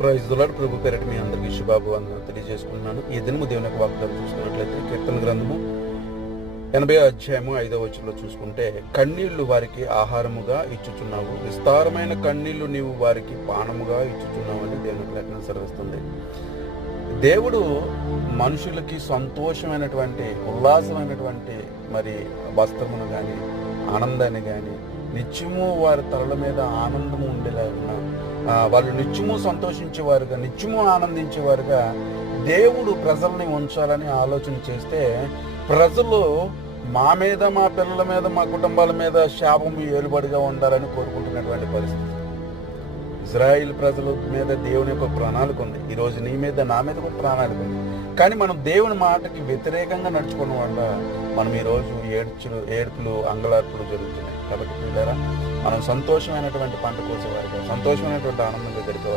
Praise the lord. ప్రభు పేరిట మీ అందరికీ శుభాభివందనాలు తెలియజేసుకుంటున్నాను. ఈ దినము దేవుని యొక్క వాగ్దానం చూసుకున్నట్లయితే కీర్తన గ్రంథము 80వ అధ్యాయము 5వ వచనంలో చూసుకుంటే, కన్నీళ్లు వారికి ఆహారముగా ఇచ్చుచున్నావు, విస్తారమైన కన్నీళ్లు నీవు వారికి పానముగా ఇచ్చుచున్నావు అని దేవుని లేఖనం సెలవిస్తుంది. దేవుడు మనుషులకి సంతోషమైనటువంటి ఉల్లాసమైనటువంటి మరి వస్త్రమును కానీ ఆనందాన్ని కానీ నిత్యము వారి తలల మీద ఆనందము ఉండేలాగా వాళ్ళు నిత్యము సంతోషించేవారుగా నిత్యము ఆనందించేవారుగా దేవుడు ప్రజల్ని ఉంచాలని ఆలోచన చేస్తే, ప్రజలు మా మీద మా పిల్లల మీద మా కుటుంబాల మీద శాపము ఏలుబడిగా ఉండాలని కోరుకుంటున్నటువంటి పరిస్థితి. ఇజ్రాయిల్ ప్రజల మీద దేవుని యొక్క ప్రణాళిక ఉంది. ఈరోజు నీ మీద నా మీద ఒక ప్రణాళిక ఉంది. కానీ మనం దేవుని మాటకి వ్యతిరేకంగా నడుచుకోవడం వల్ల మనం ఈరోజు ఏడుపులు అంగలార్పులు జరుగుతున్నాయి. కాబట్టి పిల్లరా, మనం సంతోషమైనటువంటి పంట కోసేవారుగా, సంతోషమైనటువంటి ఆనందంగా గడిపేవారు